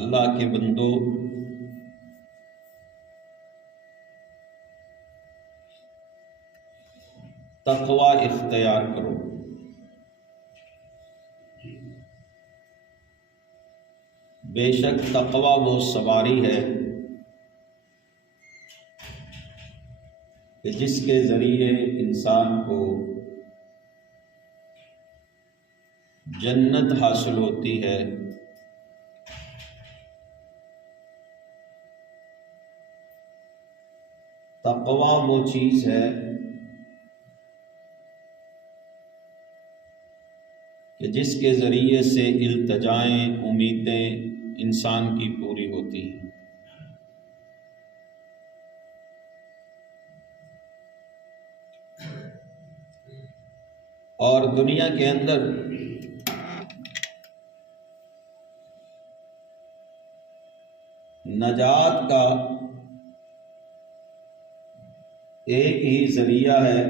اللہ کے بندو، تقوی اختیار کرو۔ بے شک تقوی وہ سواری ہے کہ جس کے ذریعے انسان کو جنت حاصل ہوتی ہے۔ تقوی وہ چیز ہے کہ جس کے ذریعے سے التجائیں، امیدیں انسان کی پوری ہوتی ہیں۔ اور دنیا کے اندر نجات کا ایک ہی ذریعہ ہے،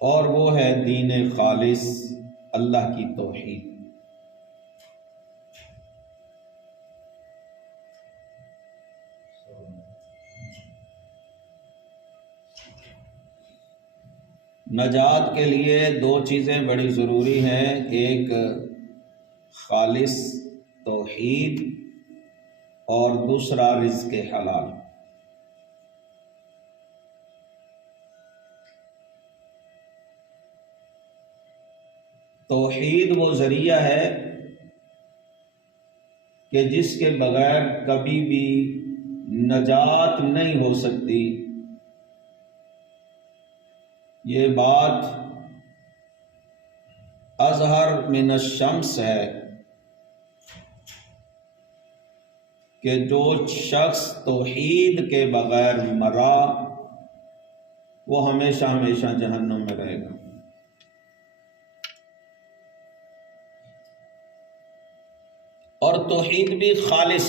اور وہ ہے دین خالص، اللہ کی توحید۔ نجات کے لیے دو چیزیں بڑی ضروری ہیں، ایک خالص توحید اور دوسرا رزق حلال۔ توحید وہ ذریعہ ہے کہ جس کے بغیر کبھی بھی نجات نہیں ہو سکتی۔ یہ بات اظہر من الشمس ہے کہ جو شخص توحید کے بغیر مرا وہ ہمیشہ ہمیشہ جہنم میں رہے گا۔ اور توحید بھی خالص،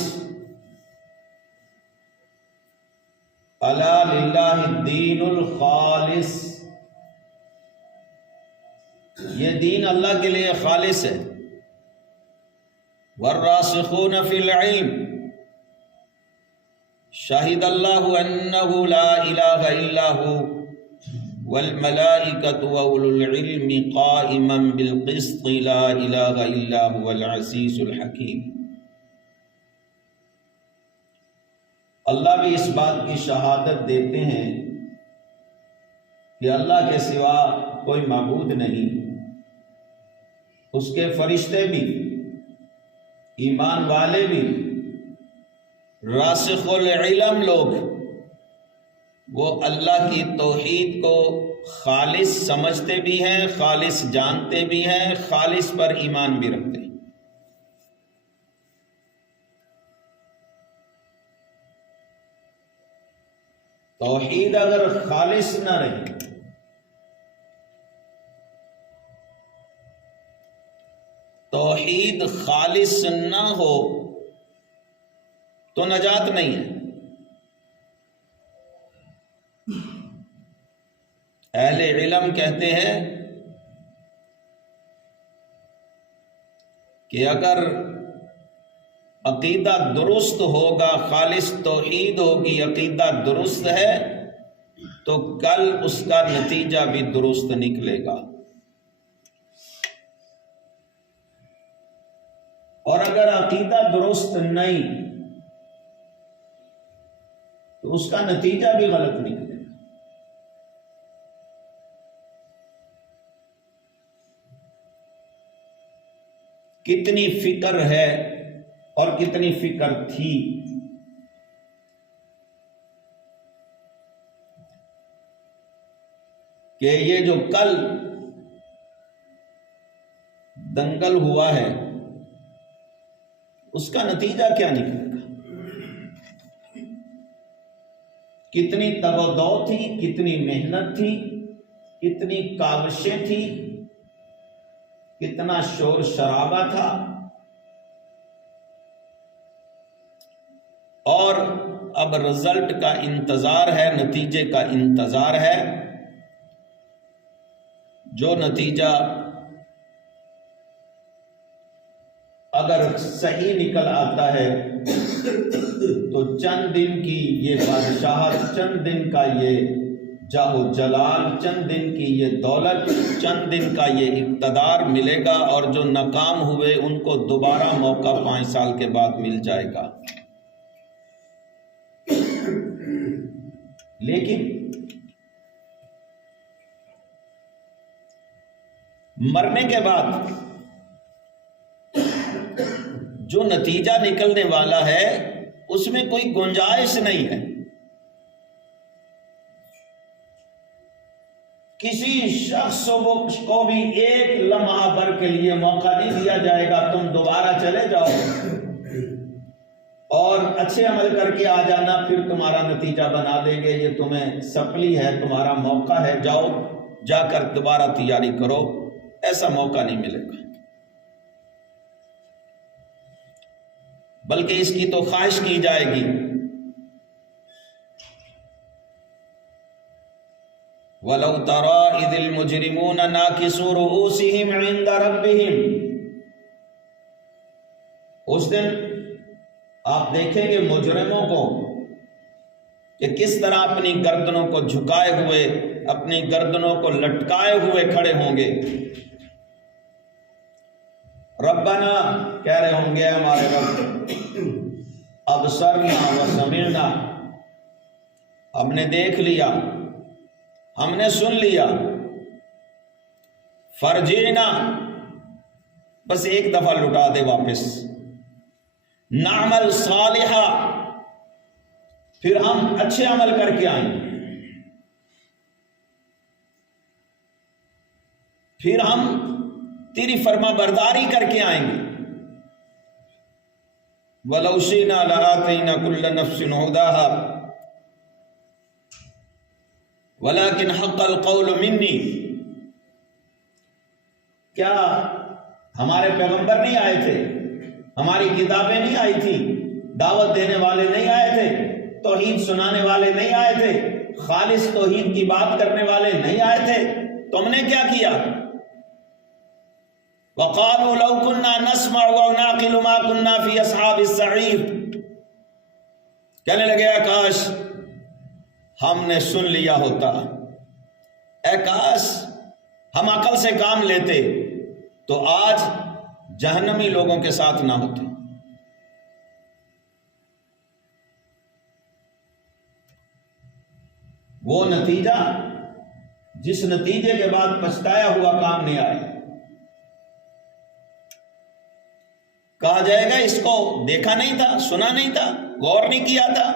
الا للہ الدین الخالص، یہ دین اللہ کے لیے خالص ہے۔ والراسخون فی العلم شہد اللہ انہ لا الہ الا ہو والملائکۃ واولو العلم قائما بالقسط لا الہ الا هو العزیز الحکیم۔ اللہ بھی اس بات کی شہادت دیتے ہیں کہ اللہ کے سوا کوئی معبود نہیں، اس کے فرشتے بھی، ایمان والے بھی، راسخ العلم لوگ، وہ اللہ کی توحید کو خالص سمجھتے بھی ہیں، خالص جانتے بھی ہیں، خالص پر ایمان بھی رکھتے ہیں۔ توحید اگر خالص نہ رہی، توحید خالص نہ ہو تو نجات نہیں ہے۔ اہل علم کہتے ہیں کہ اگر عقیدہ درست ہوگا، خالص توحید ہوگی، عقیدہ درست ہے تو کل اس کا نتیجہ بھی درست نکلے گا، اور اگر عقیدہ درست نہیں تو اس کا نتیجہ بھی غلط نکلے گا۔ کتنی فکر ہے اور کتنی فکر تھی کہ یہ جو کل دنگل ہوا ہے اس کا نتیجہ کیا نکلے گا۔ کتنی تگ و دو تھی، کتنی محنت تھی، کتنی کاوشیں تھی، کتنا شور شرابہ تھا، اور اب رزلٹ کا انتظار ہے، نتیجے کا انتظار ہے۔ جو نتیجہ اگر صحیح نکل آتا ہے تو چند دن کی یہ بادشاہت، چند دن کا یہ جاہ و جلال، چند دن کی یہ دولت، چند دن کا یہ اقتدار ملے گا، اور جو ناکام ہوئے ان کو دوبارہ موقع 5 سال کے بعد مل جائے گا۔ لیکن مرنے کے بعد جو نتیجہ نکلنے والا ہے اس میں کوئی گنجائش نہیں ہے۔ کسی شخص کو بھی ایک لمحہ بھر کے لیے موقع نہیں دیا جائے گا تم دوبارہ چلے جاؤ اور اچھے عمل کر کے آ جانا، پھر تمہارا نتیجہ بنا دیں گے، یہ تمہیں سپلی ہے، تمہارا موقع ہے، جاؤ جا کر دوبارہ تیاری کرو۔ ایسا موقع نہیں ملے گا، بلکہ اس کی تو خواہش کی جائے گی۔ وَلَوْ تَرَىٰ إِذِ الْمُجْرِمُونَ نَاكِسُو رُءُوسِهِمْ عِندَ رَبِّهِمْ، اس دن آپ دیکھیں گے مجرموں کو کہ کس طرح اپنی گردنوں کو جھکائے ہوئے، اپنی گردنوں کو لٹکائے ہوئے کھڑے ہوں گے۔ ربنا کہہ رہے ہوں گے ہمارے رب، ابصرنا وسمعنا، ہم نے دیکھ لیا، ہم نے سن لیا، فرجعنا، بس ایک دفعہ لٹا دے واپس، نعمل صالحا، پھر ہم اچھے عمل کر کے آئیں گے، پھر ہم تیری فرما برداری کر کے آئیں گے۔ وَلَوْ شِئْنَا لَآتَيْنَا كُلَّ نَفْسٍ هُدَاهَا وَلَكِنْ حَقَّ الْقَوْلُ مِنِّي، کیا ہمارے پیغمبر نہیں آئے تھے، ہماری کتابیں نہیں آئی تھی، دعوت دینے والے نہیں آئے تھے، توحید سنانے والے نہیں آئے تھے، خالص توحید کی بات کرنے والے نہیں آئے تھے؟ تم نے کیا کیا؟ وَقَالُوا لَوْ كُنَّا نَسْمَعُ أَوْ نَعْقِلُ مَا كُنَّا فِي أَصْحَابِ السَّعِيرِ، کہنے لگے اے کاش ہم نے سن لیا ہوتا، اے کاش ہم عقل سے کام لیتے تو آج جہنمی لوگوں کے ساتھ نہ ہوتے۔ وہ نتیجہ جس نتیجے کے بعد پچھتایا ہوا کام نہیں آئے، کہا جائے گا اس کو دیکھا نہیں تھا، سنا نہیں تھا، غور نہیں کیا تھا،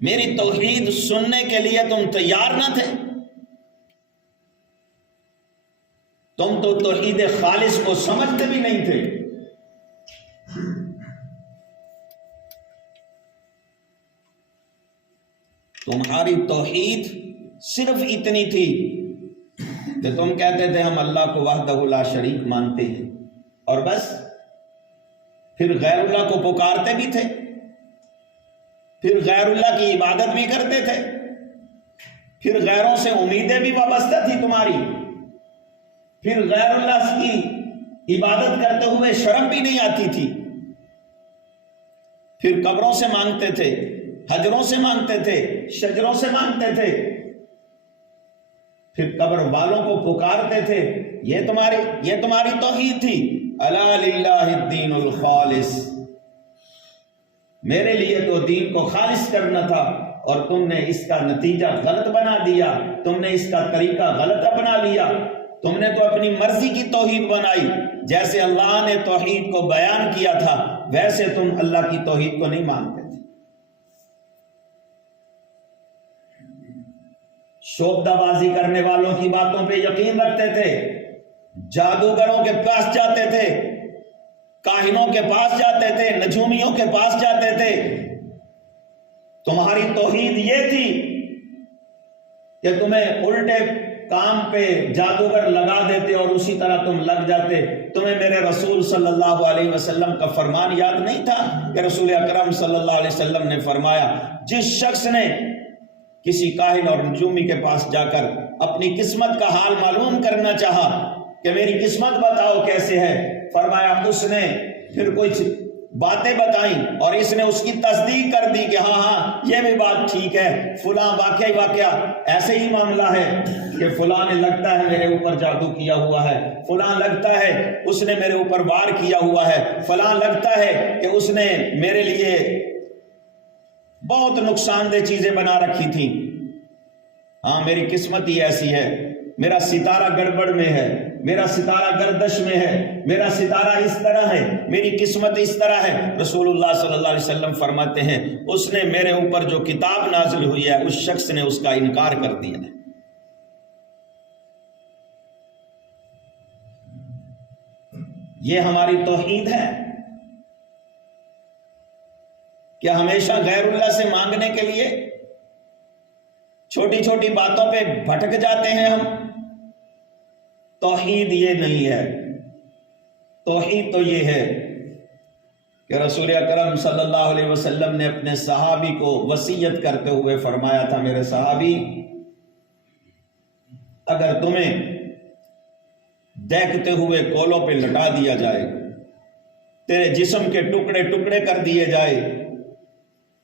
میری توحید سننے کے لیے تم تیار نہ تھے، تم تو توحید خالص کو سمجھتے بھی نہیں تھے۔ تمہاری توحید صرف اتنی تھی کہ تم کہتے تھے ہم اللہ کو وحدہ لا شریک مانتے ہیں، اور بس، پھر غیر اللہ کو پکارتے بھی تھے، پھر غیر اللہ کی عبادت بھی کرتے تھے، پھر غیروں سے امیدیں بھی وابستہ تھی تمہاری، پھر غیر اللہ کی عبادت کرتے ہوئے شرم بھی نہیں آتی تھی، پھر قبروں سے مانگتے تھے، حجروں سے مانگتے تھے، شجروں سے مانگتے تھے، پھر قبر والوں کو پکارتے تھے۔ یہ تمہاری توحید تھی۔ الا للہ الدین الخالص، میرے لیے تو دین کو خالص کرنا تھا، اور تم نے اس کا نتیجہ غلط بنا دیا، تم نے اس کا طریقہ غلط اپنا لیا، تم نے تو اپنی مرضی کی توحید بنائی، جیسے اللہ نے توحید کو بیان کیا تھا ویسے تم اللہ کی توحید کو نہیں مانتے تھے، شعبدہ بازی کرنے والوں کی باتوں پہ یقین رکھتے تھے، جادوگروں کے پاس جاتے تھے، کاہنوں کے پاس جاتے تھے، نجومیوں کے پاس جاتے تھے۔ تمہاری توحید یہ تھی کہ تمہیں الٹے کام پہ جادوگر لگا دیتے اور اسی طرح تم لگ جاتے۔ تمہیں میرے رسول صلی اللہ علیہ وسلم کا فرمان یاد نہیں تھا کہ رسول اکرم صلی اللہ علیہ وسلم نے فرمایا، جس شخص نے کسی کاہن اور نجومی کے پاس جا کر اپنی قسمت کا حال معلوم کرنا چاہا کہ میری قسمت بتاؤ کیسے ہے، فرمایا اس نے پھر کچھ باتیں بتائیں اور اس نے اس کی تصدیق کر دی کہ ہاں یہ بھی بات ٹھیک ہے، فلاں واقعہ ایسے ہی معاملہ ہے کہ فلاں نے لگتا ہے میرے اوپر جادو کیا ہوا ہے، فلاں لگتا ہے اس نے میرے اوپر وار کیا ہوا ہے، فلاں لگتا ہے کہ اس نے میرے لیے بہت نقصان دہ چیزیں بنا رکھی تھیں، ہاں میری قسمت ہی ایسی ہے، میرا ستارہ گڑبڑ میں ہے، میرا ستارہ گردش میں ہے، میرا ستارہ اس طرح ہے، میری قسمت اس طرح ہے۔ رسول اللہ صلی اللہ علیہ وسلم فرماتے ہیں اس نے میرے اوپر جو کتاب نازل ہوئی ہے اس شخص نے اس کا انکار کر دیا ہے۔ یہ ہماری توحید ہے کہ ہمیشہ غیر اللہ سے مانگنے کے لیے چھوٹی چھوٹی باتوں پہ بھٹک جاتے ہیں ہم۔ توحید یہ نہیں ہے، توحید تو یہ ہے کہ رسول اکرم صلی اللہ علیہ وسلم نے اپنے صحابی کو وصیت کرتے ہوئے فرمایا تھا، میرے صحابی اگر تمہیں دیکھتے ہوئے کولوں پہ لٹا دیا جائے، تیرے جسم کے ٹکڑے ٹکڑے کر دیے جائے،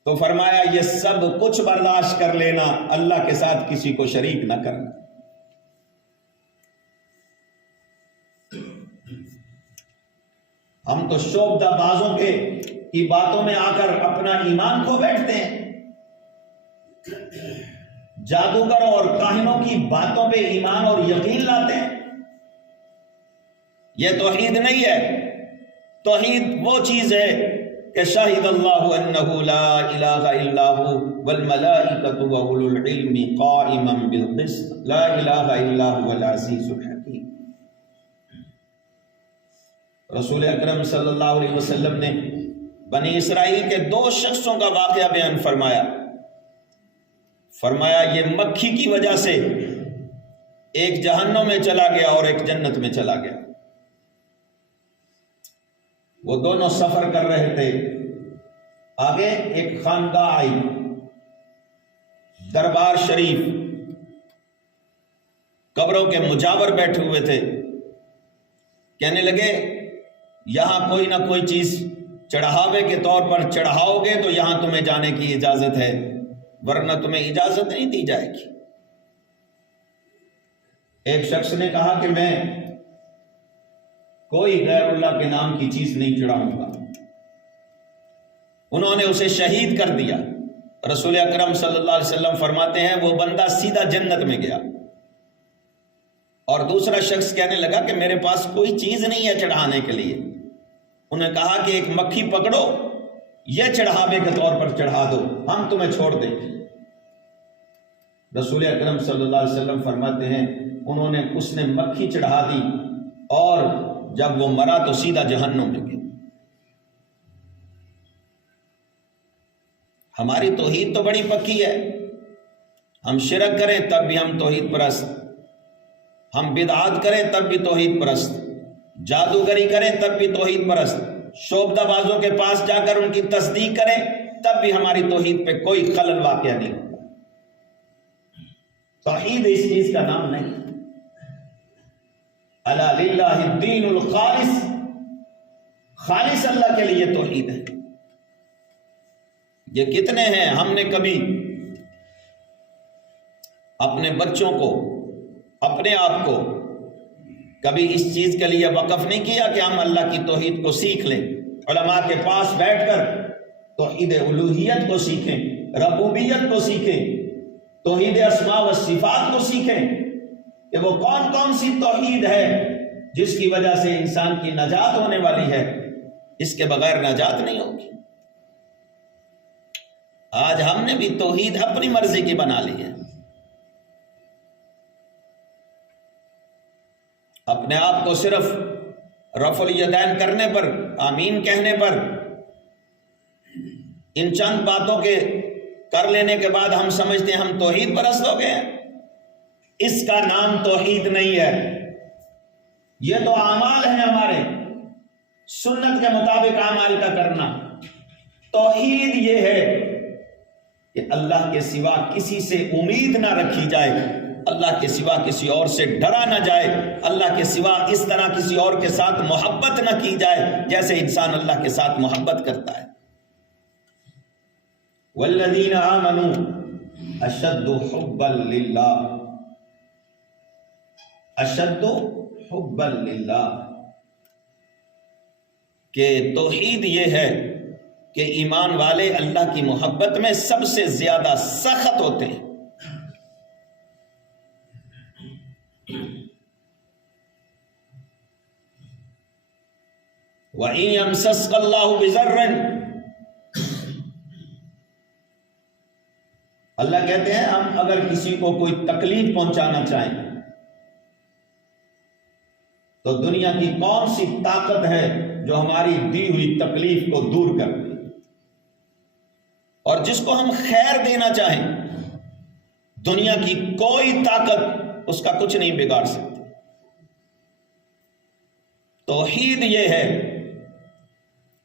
تو فرمایا یہ سب کچھ برداشت کر لینا، اللہ کے ساتھ کسی کو شریک نہ کرنا۔ ہم تو شعبدہ بازوں کی باتوں میں آ کر اپنا ایمان کھو بیٹھتے ہیں، جادوگروں اور کاہنوں کی باتوں پہ ایمان اور یقین لاتے ہیں۔ یہ توحید نہیں ہے۔ توحید وہ چیز ہے کہ شاہد اللہ انہ لا الہ الا هو والملائکۃ واولو العلم قائما بالقسط لا الہ الا هو العزیز الحکیم۔ رسول اکرم صلی اللہ علیہ وسلم نے بنی اسرائیل کے 2 شخصوں کا واقعہ بیان فرمایا۔ فرمایا یہ مکھی کی وجہ سے ایک جہنم میں چلا گیا اور ایک جنت میں چلا گیا۔ وہ دونوں سفر کر رہے تھے، آگے ایک خانقاہ آئی، دربار شریف، قبروں کے مجاور بیٹھے ہوئے تھے، کہنے لگے یہاں کوئی نہ کوئی چیز چڑھاوے کے طور پر چڑھاؤ گے تو یہاں تمہیں جانے کی اجازت ہے، ورنہ تمہیں اجازت نہیں دی جائے گی۔ ایک شخص نے کہا کہ میں کوئی غیر اللہ کے نام کی چیز نہیں چڑھاؤں گا۔ انہوں نے اسے شہید کر دیا۔ رسول اکرم صلی اللہ علیہ وسلم فرماتے ہیں وہ بندہ سیدھا جنت میں گیا۔ اور دوسرا شخص کہنے لگا کہ میرے پاس کوئی چیز نہیں ہے چڑھانے کے لیے۔ انہوں نے کہا کہ ایک مکھی پکڑو، یہ چڑھاوے کے طور پر چڑھا دو، ہم تمہیں چھوڑ دیں گے۔ رسول اکرم صلی اللہ علیہ وسلم فرماتے ہیں اس نے مکھی چڑھا دی اور جب وہ مرا تو سیدھا جہنم میں گیا۔ ہماری توحید تو بڑی پکی ہے، ہم شرک کریں تب بھی ہم توحید پرست، ہم بدعات کریں تب بھی توحید پرست، جادوگری کریں تب بھی توحید پرست، شعبدہ بازوں کے پاس جا کر ان کی تصدیق کریں تب بھی ہماری توحید پہ کوئی خلل واقع نہیں ہوتا۔ توحید اس چیز کا نام نہیں۔ الا للہ الدین الخالص، خالص اللہ کے لیے توحید ہے۔ یہ کتنے ہیں، ہم نے کبھی اپنے بچوں کو، اپنے آپ کو کبھی اس چیز کے لیے وقف نہیں کیا کہ ہم اللہ کی توحید کو سیکھ لیں، علماء کے پاس بیٹھ کر توحید الوہیت کو سیکھیں، ربوبیت کو سیکھیں، توحید اسماء و صفات کو سیکھیں کہ وہ کون کون سی توحید ہے جس کی وجہ سے انسان کی نجات ہونے والی ہے، اس کے بغیر نجات نہیں ہوگی۔ آج ہم نے بھی توحید اپنی مرضی کی بنا لی ہے، اپنے آپ کو صرف رفع الیدین کرنے پر، آمین کہنے پر، ان چند باتوں کے کر لینے کے بعد ہم سمجھتے ہیں ہم توحید پرست ہو گئے ہیں۔ اس کا نام توحید نہیں ہے، یہ تو اعمال ہیں ہمارے، سنت کے مطابق اعمال کا کرنا۔ توحید یہ ہے کہ اللہ کے سوا کسی سے امید نہ رکھی جائے، اللہ کے سوا کسی اور سے ڈرا نہ جائے، اللہ کے سوا اس طرح کسی اور کے ساتھ محبت نہ کی جائے جیسے انسان اللہ کے ساتھ محبت کرتا ہے۔ والذین آمنوا اشد حبا للہ، اشد حبا للہ، کہ توحید یہ ہے کہ ایمان والے اللہ کی محبت میں سب سے زیادہ سخت ہوتے ہیں۔ وَإِن يَمْسَسْكَ اللَّهُ بِضَرٍّ، اللہ کہتے ہیں ہم اگر کسی کو کوئی تکلیف پہنچانا چاہیں تو دنیا کی کون سی طاقت ہے جو ہماری دی ہوئی تکلیف کو دور کر دے، اور جس کو ہم خیر دینا چاہیں دنیا کی کوئی طاقت اس کا کچھ نہیں بگاڑ سکتی۔ توحید یہ ہے۔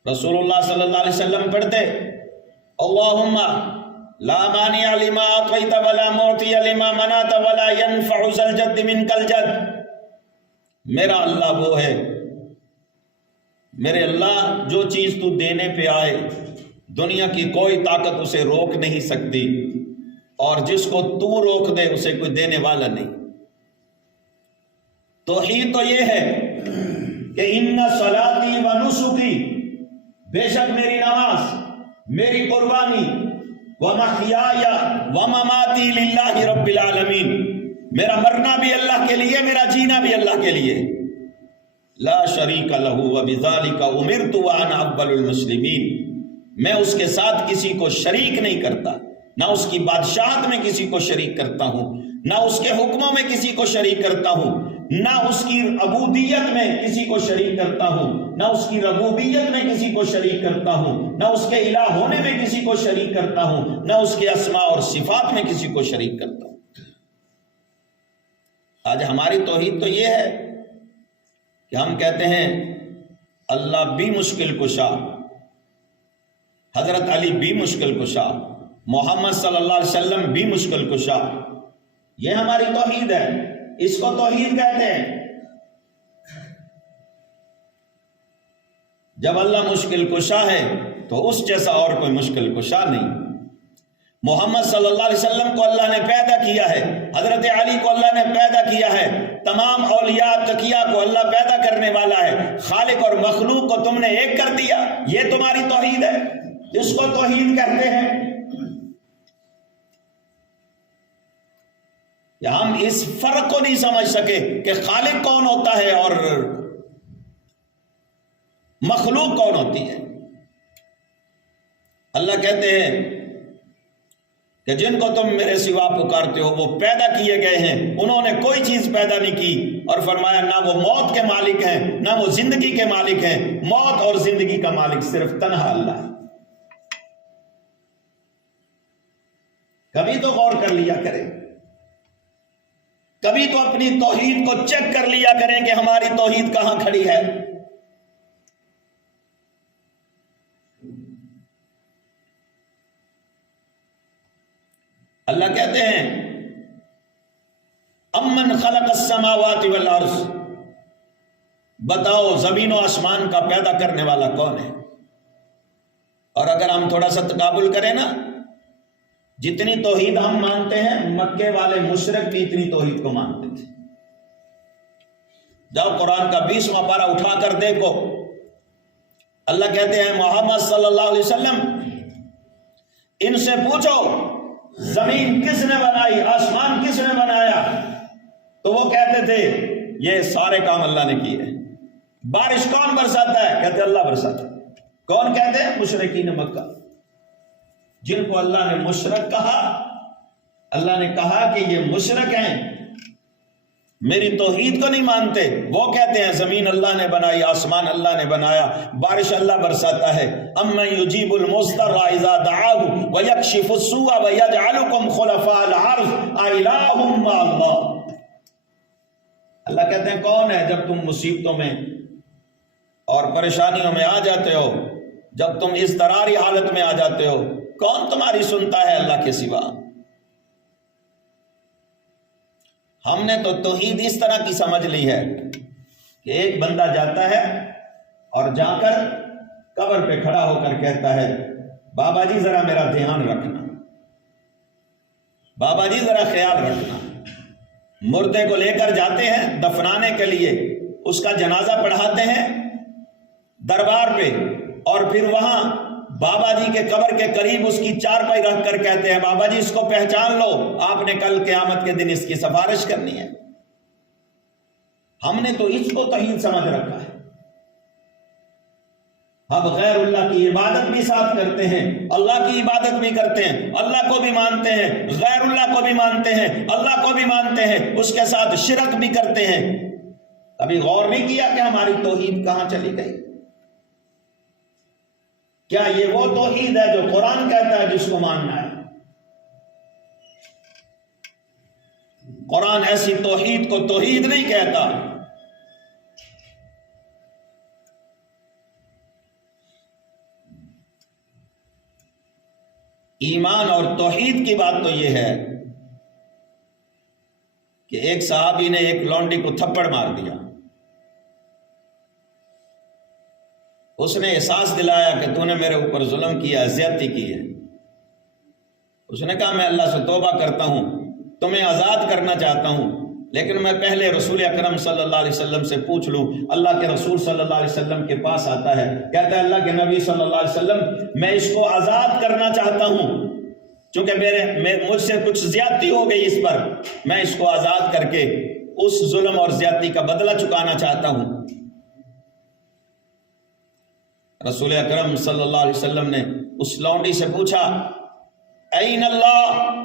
رسول اللہ صلی اللہ علیہ وسلم پڑھتے اللہم لا مانع لما اعطیت ولا معطی لما منعت ولا ينفع ذا الجد منک الجد، میرا اللہ وہ ہے، میرے اللہ جو چیز تو دینے پہ آئے دنیا کی کوئی طاقت اسے روک نہیں سکتی، اور جس کو تو روک دے اسے کوئی دینے والا نہیں۔ توحید تو یہ ہے کہ ان صلاتی و نسکی، بے شک میری نماز، میری قربانی، ومحیای ومماتی للہ رب العالمین، میرا مرنا بھی اللہ کے لیے، میرا جینا بھی اللہ کے لیے، لا شریک لہ وبذالک امرت وانا اول المسلمین، میں اس کے ساتھ کسی کو شریک نہیں کرتا، نہ اس کی بادشاہت میں کسی کو شریک کرتا ہوں، نہ اس کے حکموں میں کسی کو شریک کرتا ہوں، نہ اس کی عبودیت میں کسی کو شریک کرتا ہوں، نہ اس کی ربوبیت میں کسی کو شریک کرتا ہوں، نہ اس کے الہ ہونے میں کسی کو شریک کرتا ہوں، نہ اس کے اسماء اور صفات میں کسی کو شریک کرتا ہوں۔ آج ہماری توحید تو یہ ہے کہ ہم کہتے ہیں اللہ بھی مشکل کشا، حضرت علی بھی مشکل کشا، محمد صلی اللہ علیہ وسلم بھی مشکل کشا، یہ ہماری توحید ہے، اس کو توحید کہتے ہیں۔ جب اللہ مشکل کشا ہے تو اس جیسا اور کوئی مشکل کشا نہیں۔ محمد صلی اللہ علیہ وسلم کو اللہ نے پیدا کیا ہے، حضرت علی کو اللہ نے پیدا کیا ہے، تمام اولیاء تقیہ کو اللہ پیدا کرنے والا ہے، خالق اور مخلوق کو تم نے ایک کر دیا، یہ تمہاری توحید ہے، اس کو توحید کہتے ہیں۔ یا ہم اس فرق کو نہیں سمجھ سکے کہ خالق کون ہوتا ہے اور مخلوق کون ہوتی ہے۔ اللہ کہتے ہیں کہ جن کو تم میرے سوا پکارتے ہو وہ پیدا کیے گئے ہیں، انہوں نے کوئی چیز پیدا نہیں کی، اور فرمایا نہ وہ موت کے مالک ہیں نہ وہ زندگی کے مالک ہیں، موت اور زندگی کا مالک صرف تنہا اللہ ہے۔ کبھی تو غور کر لیا کریں، کبھی تو اپنی توحید کو چیک کر لیا کریں کہ ہماری توحید کہاں کھڑی ہے۔ اللہ کہتے ہیں امن خلق السماوات والارض، بتاؤ زمین و آسمان کا پیدا کرنے والا کون ہے؟ اور اگر ہم تھوڑا سا تقابل کریں نا، جتنی توحید ہم مانتے ہیں مکے والے مشرک بھی اتنی توحید کو مانتے تھے۔ جاؤ قرآن کا 20واں پارہ اٹھا کر دیکھو، اللہ کہتے ہیں محمد صلی اللہ علیہ وسلم ان سے پوچھو زمین کس نے بنائی، آسمان کس نے بنایا، تو وہ کہتے تھے یہ سارے کام اللہ نے کیے۔ بارش کون برساتا ہے؟ کہتے اللہ برساتا ہے۔ کون کہتے ہیں؟ مشرکین مکہ، جن کو اللہ نے مشرک کہا۔ اللہ نے کہا کہ یہ مشرک ہیں، میری توحید کو نہیں مانتے، وہ کہتے ہیں زمین اللہ نے بنائی، آسمان اللہ نے بنایا، بارش اللہ برساتا ہے۔ امن یجیب المضطر اذا دعاہ ویکشف السوء ویجعلکم خلفاء الارض االہ مع اللہ۔ اللہ کہتے ہیں کون ہے جب تم مصیبتوں میں اور پریشانیوں میں آ جاتے ہو، جب تم اضطراری حالت میں آ جاتے ہو، کون تمہاری سنتا ہے اللہ کے سوا؟ ہم نے تو توحید اس طرح کی سمجھ لی ہے کہ ایک بندہ جاتا ہے اور جا کر قبر پہ کھڑا ہو کر کہتا ہے بابا جی ذرا میرا دھیان رکھنا، بابا جی ذرا خیال رکھنا۔ مردے کو لے کر جاتے ہیں دفنانے کے لیے، اس کا جنازہ پڑھاتے ہیں دربار پہ، اور پھر وہاں بابا جی کے قبر کے قریب اس کی چارپائی رکھ کر کہتے ہیں بابا جی اس کو پہچان لو، آپ نے کل قیامت کے دن اس کی سفارش کرنی ہے۔ ہم نے تو اس کو توحید سمجھ رکھا ہے۔ اب غیر اللہ کی عبادت بھی ساتھ کرتے ہیں، اللہ کی عبادت بھی کرتے ہیں، اللہ کو بھی مانتے ہیں، غیر اللہ کو بھی مانتے ہیں، اللہ کو بھی مانتے ہیں، اس کے ساتھ شرک بھی کرتے ہیں۔ کبھی غور نہیں کیا کہ ہماری توحید کہاں چلی گئی؟ کیا یہ وہ توحید ہے جو قرآن کہتا ہے جس کو ماننا ہے؟ قرآن ایسی توحید کو توحید نہیں کہتا۔ ایمان اور توحید کی بات تو یہ ہے کہ ایک صحابی نے ایک لونڈی کو تھپڑ مار دیا، اس نے احساس دلایا کہ تو نے میرے اوپر ظلم کیا، زیادتی کی ہے۔ اس نے کہا میں اللہ سے توبہ کرتا ہوں، تمہیں آزاد کرنا چاہتا ہوں، لیکن میں پہلے رسول اکرم صلی اللہ علیہ وسلم سے پوچھ لوں۔ اللہ کے رسول صلی اللہ علیہ وسلم کے پاس آتا ہے، کہتا ہے اللہ کے نبی صلی اللہ علیہ وسلم میں اس کو آزاد کرنا چاہتا ہوں، چونکہ مجھ سے کچھ زیادتی ہو گئی اس پر، میں اس کو آزاد کر کے اس ظلم اور زیادتی کا بدلہ چکانا چاہتا ہوں۔ رسول اکرم صلی اللہ علیہ وسلم نے اس لونڈی سے پوچھا این اللہ،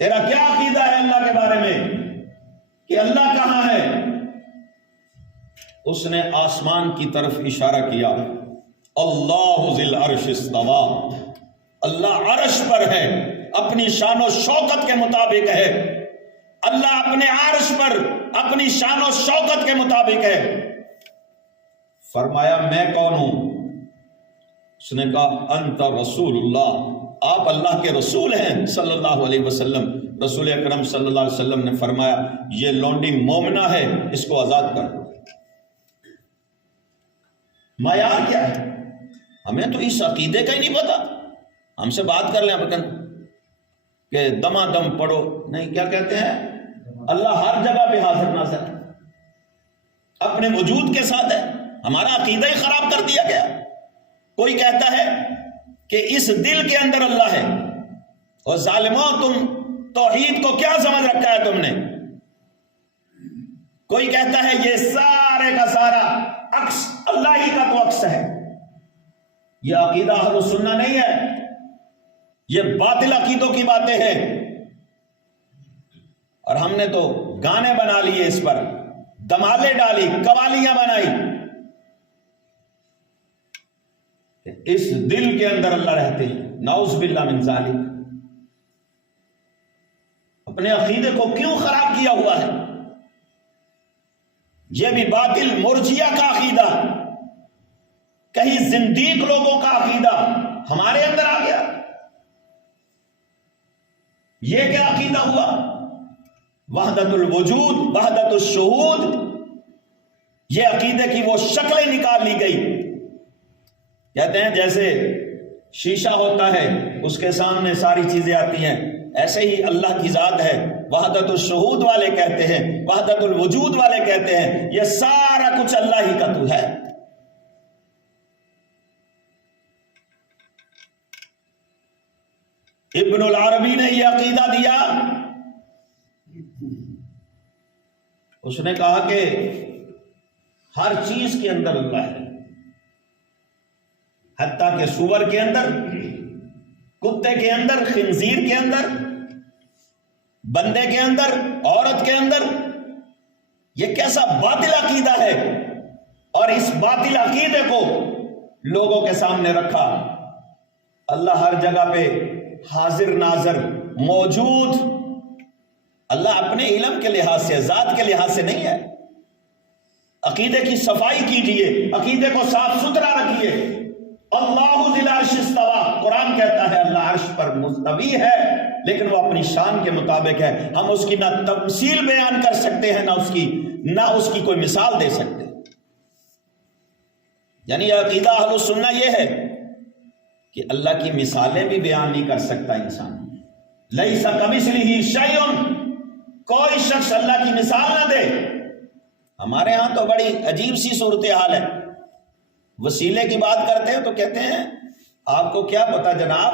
تیرا کیا عقیدہ ہے اللہ کے بارے میں، کہ اللہ کہاں ہے؟ اس نے آسمان کی طرف اشارہ کیا، اللہ ذی العرش استویٰ، اللہ عرش پر ہے، اپنی شان و شوکت کے مطابق ہے، اللہ اپنے عرش پر اپنی شان و شوکت کے مطابق ہے۔ فرمایا میں کون ہوں؟ اس نے کہا انت رسول اللہ، آپ اللہ کے رسول ہیں صلی اللہ علیہ وسلم۔ رسول اکرم صلی اللہ علیہ وسلم نے فرمایا یہ لونڈی مومنہ ہے، اس کو آزاد کر دو۔ معیار کیا ہے؟ ہمیں تو اس عقیدے کا ہی نہیں پتا۔ ہم سے بات کر لیں کہ دما دم پڑھو، نہیں، کیا کہتے ہیں اللہ ہر جگہ پہ حاضر ناظر ہے، اپنے وجود کے ساتھ ہے۔ ہمارا عقیدہ ہی خراب کر دیا گیا۔ کوئی کہتا ہے کہ اس دل کے اندر اللہ ہے، اور ظالموں تم توحید کو کیا سمجھ رکھا ہے تم نے؟ کوئی کہتا ہے یہ سارے کا سارا عکس اللہ ہی کا تو عکس ہے۔ یہ عقیدہ اہل سنہ نہیں ہے، یہ باطل عقیدوں کی باتیں ہیں، اور ہم نے تو گانے بنا لیے، اس پر دمالے ڈالی، قوالیاں بنائی۔ اس دل کے اندر اللہ رہتے ہیں، نعوذ باللہ من ذالک۔ اپنے عقیدے کو کیوں خراب کیا ہوا ہے؟ یہ بھی باطل مرجیہ کا عقیدہ، کہیں زندیق لوگوں کا عقیدہ ہمارے اندر آ گیا۔ یہ کیا عقیدہ ہوا؟ وحدت الوجود، وحدت الشہود، یہ عقیدے کی وہ شکلیں نکال لی گئی۔ کہتے ہیں جیسے شیشہ ہوتا ہے، اس کے سامنے ساری چیزیں آتی ہیں، ایسے ہی اللہ کی ذات ہے۔ وحدت الشہود والے کہتے ہیں، وحدت الوجود والے کہتے ہیں یہ سارا کچھ اللہ ہی کا تو ہے۔ ابن العربی نے یہ عقیدہ دیا، اس نے کہا کہ ہر چیز کے اندر اللہ ہے، حتیٰ کہ سور کے اندر، کتے کے اندر، خنزیر کے اندر، بندے کے اندر، عورت کے اندر۔ یہ کیسا باطل عقیدہ ہے، اور اس باطل عقیدے کو لوگوں کے سامنے رکھا۔ اللہ ہر جگہ پہ حاضر ناظر موجود، اللہ اپنے علم کے لحاظ سے، ذات کے لحاظ سے نہیں ہے۔ عقیدے کی صفائی کیجئے، عقیدے کو صاف ستھرا رکھیے، اللہ ذل عرش استوى، قرآن کہتا ہے اللہ عرش پر مستوی ہے، لیکن وہ اپنی شان کے مطابق ہے. ہم اس کی نہ تمثیل بیان کر سکتے ہیں، نہ اس کی کوئی مثال دے سکتے. یعنی عقیدہ اہل السنہ یہ ہے کہ اللہ کی مثالیں بھی بیان نہیں کر سکتا انسان. لیس کمثلہ شیء، کوئی شخص اللہ کی مثال نہ دے. ہمارے ہاں تو بڑی عجیب سی صورتحال ہے. وسیلے کی بات کرتے ہیں تو کہتے ہیں آپ کو کیا پتا جناب،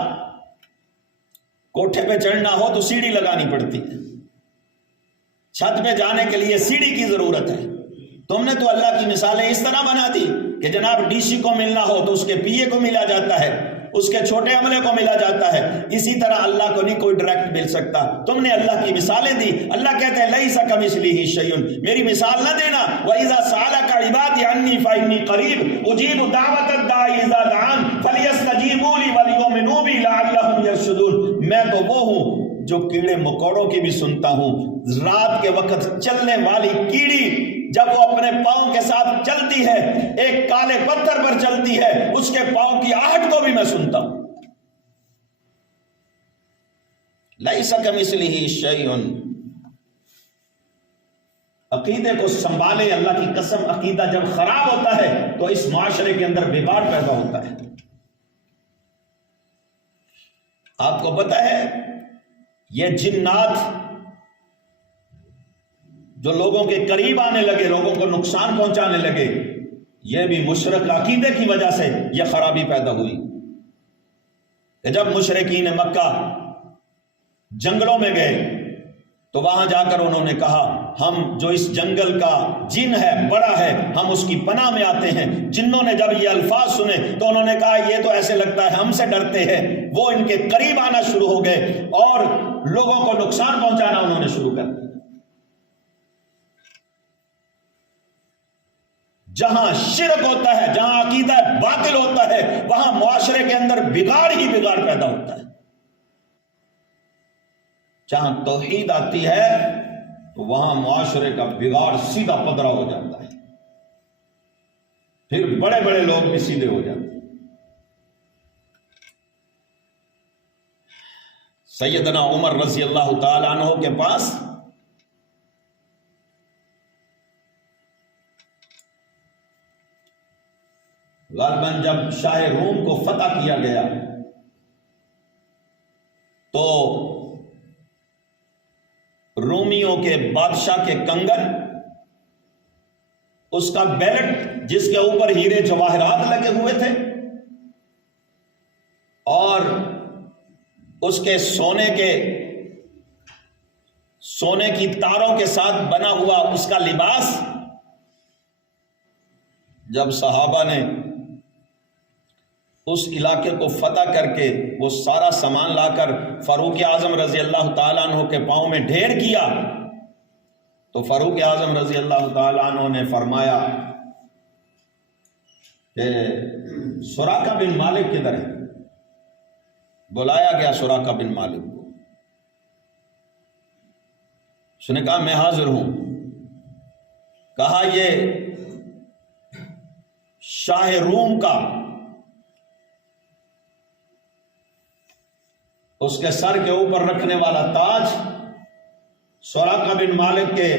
کوٹھے پہ چڑھنا ہو تو سیڑھی لگانی پڑتی ہے، چھت پہ جانے کے لیے سیڑھی کی ضرورت ہے. تم نے تو اللہ کی مثالیں اس طرح بنا دی کہ جناب ڈی سی کو ملنا ہو تو اس کے پی اے کو ملا جاتا ہے، اس کے چھوٹے عملے کو ملا جاتا ہے. اسی طرح اللہ کو نہیں کوئی ڈائریکٹ مل سکتا. تم نے اللہ کی مثالیں دی. اللہ کہتے ہیں لیس کمثلہ شیء، میری مثال نہ دینا. وَإِذَا سَأَلَكَ عِبَادِي عَنِّي فَإِنِّي قَرِيبٌ أُجِيبُ دَعْوَةَ الدَّاعِ إِذَا دَعَانِ فَلْيَسْتَجِيبُوا لِي وَلْيُؤْمِنُوا بِي لَعَلَّهُمْ يَرْشُدُونَ. میں تو وہ ہوں جو کیڑے مکوڑوں کی بھی سنتا ہوں. رات کے وقت چلنے والی کیڑی جب وہ اپنے پاؤں کے ساتھ چلتی ہے، ایک کالے پتھر پر چلتی ہے، اس کے پاؤں کی آہٹ کو بھی میں سنتا ہوں. لیس کمثلہ شیء. عقیدے کو سنبھالے، اللہ کی قسم عقیدہ جب خراب ہوتا ہے تو اس معاشرے کے اندر بگاڑ پیدا ہوتا ہے. آپ کو پتہ ہے یہ جنات جو لوگوں کے قریب آنے لگے، لوگوں کو نقصان پہنچانے لگے، یہ بھی مشرک عقیدے کی وجہ سے یہ خرابی پیدا ہوئی. کہ جب مشرکین مکہ جنگلوں میں گئے تو وہاں جا کر انہوں نے کہا ہم جو اس جنگل کا جن ہے بڑا ہے، ہم اس کی پناہ میں آتے ہیں. جنوں نے جب یہ الفاظ سنے تو انہوں نے کہا یہ تو ایسے لگتا ہے ہم سے ڈرتے ہیں. وہ ان کے قریب آنا شروع ہو گئے اور لوگوں کو نقصان پہنچانا انہوں نے شروع کر دیا. جہاں شرک ہوتا ہے، جہاں عقیدہ باطل ہوتا ہے، وہاں معاشرے کے اندر بگاڑ ہی بگاڑ پیدا ہوتا ہے. جہاں توحید آتی ہے تو وہاں معاشرے کا بگاڑ سیدھا پدرا ہو جاتا ہے، پھر بڑے بڑے لوگ بھی سیدھے ہو جاتے ہیں. سیدنا عمر رضی اللہ تعالی عنہ کے پاس غالباً جب شاہ روم کو فتح کیا گیا تو رومیوں کے بادشاہ کے کنگن، اس کا بیلٹ جس کے اوپر ہیرے جواہرات لگے ہوئے تھے، اور اس کے سونے کی تاروں کے ساتھ بنا ہوا اس کا لباس، جب صحابہ نے اس علاقے کو فتح کر کے وہ سارا سامان لا کر فاروق اعظم رضی اللہ تعالیٰ عنہ کے پاؤں میں ڈھیر کیا تو فاروق اعظم رضی اللہ تعالیٰ عنہ نے فرمایا کہ سراقہ بن مالک کدھر ہے؟ بلایا گیا سراقہ بن مالک کو. اس نے کہا میں حاضر ہوں. کہا یہ شاہ روم کا اس کے سر کے اوپر رکھنے والا تاج سراقہ بن مالک کے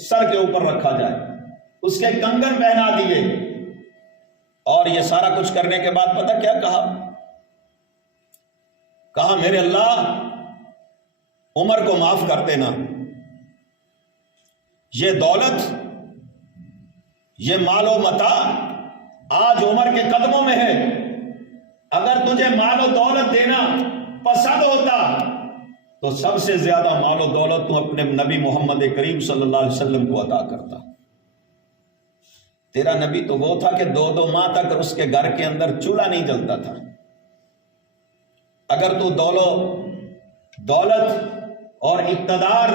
سر کے اوپر رکھا جائے، اس کے کنگن پہنا دیے. اور یہ سارا کچھ کرنے کے بعد پتہ کیا کہا میرے اللہ عمر کو معاف کر دینا. یہ دولت، یہ مال و متاع آج عمر کے قدموں میں ہے. اگر تجھے مال و دولت دینا پسند ہوتا تو سب سے زیادہ مال و دولت تو اپنے نبی محمد کریم صلی اللہ علیہ وسلم کو عطا کرتا. تیرا نبی تو وہ تھا کہ 2 ماہ تک اس کے گھر کے اندر چولہا نہیں جلتا تھا. اگر تو دولت اور اقتدار،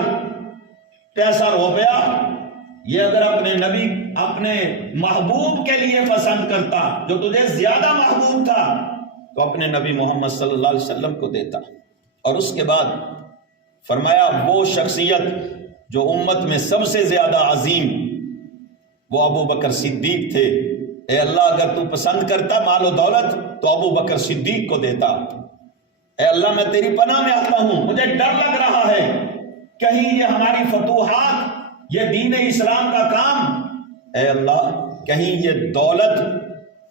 پیسہ روپیہ یہ اگر اپنے نبی، اپنے محبوب کے لیے پسند کرتا جو تجھے زیادہ محبوب تھا تو اپنے نبی محمد صلی اللہ علیہ وسلم کو دیتا. اور اس کے بعد فرمایا وہ شخصیت جو امت میں سب سے زیادہ عظیم وہ ابو بکر صدیق تھے. اے اللہ اگر تو پسند کرتا مال و دولت تو ابو بکر صدیق کو دیتا۔ اے اللہ میں تیری پناہ میں آتا ہوں، مجھے ڈر لگ رہا ہے کہیں یہ ہماری فتوحات، یہ دین اسلام کا کام، اے اللہ کہیں یہ دولت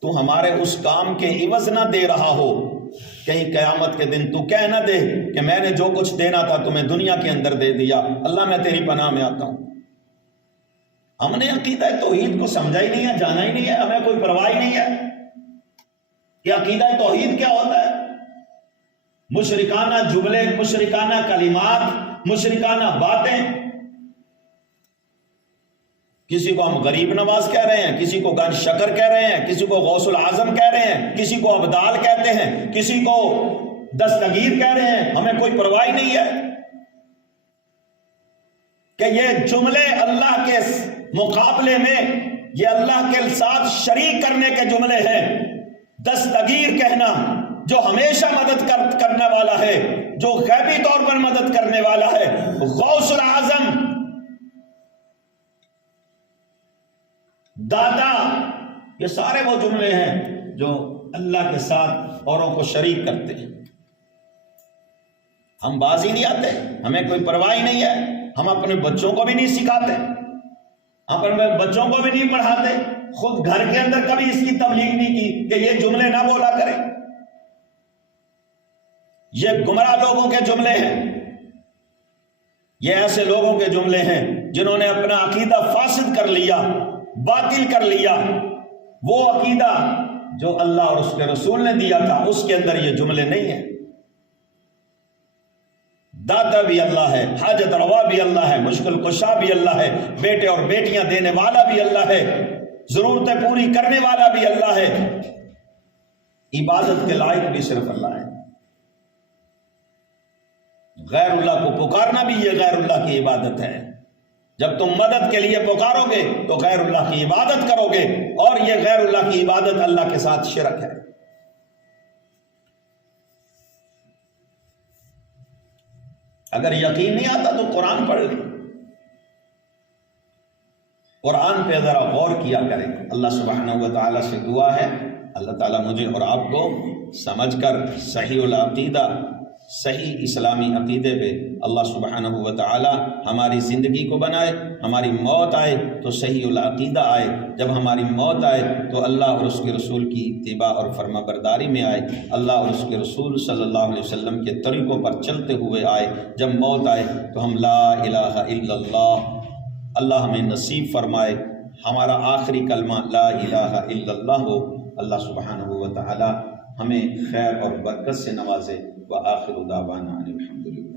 تو ہمارے اس کام کے عوض نہ دے رہا ہو، کہیں قیامت کے دن تو کہہ نہ دے کہ میں نے جو کچھ دینا تھا تمہیں دنیا کے اندر دے دیا۔ اللہ میں تیری پناہ میں آتا ہوں۔ ہم نے عقیدہ توحید کو سمجھا ہی نہیں ہے، جانا ہی نہیں ہے، ہمیں کوئی پرواہ ہی نہیں ہے کہ عقیدہ توحید کیا ہوتا ہے۔ مشرکانہ جملے، مشرکانہ کلمات، مشرکانہ باتیں، کسی کو ہم غریب نواز کہہ رہے ہیں، کسی کو گن شکر کہہ رہے ہیں، کسی کو غوث العظم کہہ رہے ہیں، کسی کو ابدال کہتے ہیں، کسی کو دستگیر کہہ رہے ہیں، ہمیں کوئی پرواہ ہی نہیں ہے کہ یہ جملے اللہ کے مقابلے میں، یہ اللہ کے ساتھ شریک کرنے کے جملے ہیں۔ دستگیر کہنا جو ہمیشہ مدد کرنے والا ہے، جو غیبی طور پر مدد کرنے والا ہے، غوث العظم، دادا، یہ سارے وہ جملے ہیں جو اللہ کے ساتھ اوروں کو شریک کرتے ہیں۔ ہم باز ہی نہیں آتے، ہمیں کوئی پرواہ ہی نہیں ہے، ہم اپنے بچوں کو بھی نہیں سکھاتے، ہم اپنے بچوں کو بھی نہیں پڑھاتے، خود گھر کے اندر کبھی اس کی تبلیغ نہیں کی کہ یہ جملے نہ بولا کریں۔ یہ گمراہ لوگوں کے جملے ہیں، یہ ایسے لوگوں کے جملے ہیں جنہوں نے اپنا عقیدہ فاسد کر لیا، باطل کر لیا۔ وہ عقیدہ جو اللہ اور اس کے رسول نے دیا تھا اس کے اندر یہ جملے نہیں ہیں۔ داتا بھی اللہ ہے، حاجت روا بھی اللہ ہے، مشکل کشا بھی اللہ ہے، بیٹے اور بیٹیاں دینے والا بھی اللہ ہے، ضرورتیں پوری کرنے والا بھی اللہ ہے، عبادت کے لائق بھی صرف اللہ ہے۔ غیر اللہ کو پکارنا بھی یہ غیر اللہ کی عبادت ہے۔ جب تم مدد کے لیے پکارو گے تو غیر اللہ کی عبادت کرو گے، اور یہ غیر اللہ کی عبادت اللہ کے ساتھ شرک ہے۔ اگر یقین نہیں آتا تو قرآن پڑھ لیں، قرآن پہ ذرا غور کیا کریں۔ اللہ سبحانہ و تعالیٰ سے دعا ہے اللہ تعالیٰ مجھے اور آپ کو سمجھ کر صحیح العقیدہ، صحیح اسلامی عقیدے پہ اللہ سبحانہ و تعالیٰ ہماری زندگی کو بنائے، ہماری موت آئے تو صحیح العقیدہ آئے، جب ہماری موت آئے تو اللہ اور اس کے رسول کی اتباع اور فرما برداری میں آئے، اللہ اور اس کے رسول صلی اللہ علیہ وسلم کے طریقوں پر چلتے ہوئے آئے، جب موت آئے تو ہم لا الہ الا اللہ ہمیں نصیب فرمائے، ہمارا آخری کلمہ لا الہ الا اللہ ہو۔ اللہ سبحانہ و تعالی ہمیں خیر اور برکت سے نوازے۔ وآخر دعوانا ان الحمد للہ۔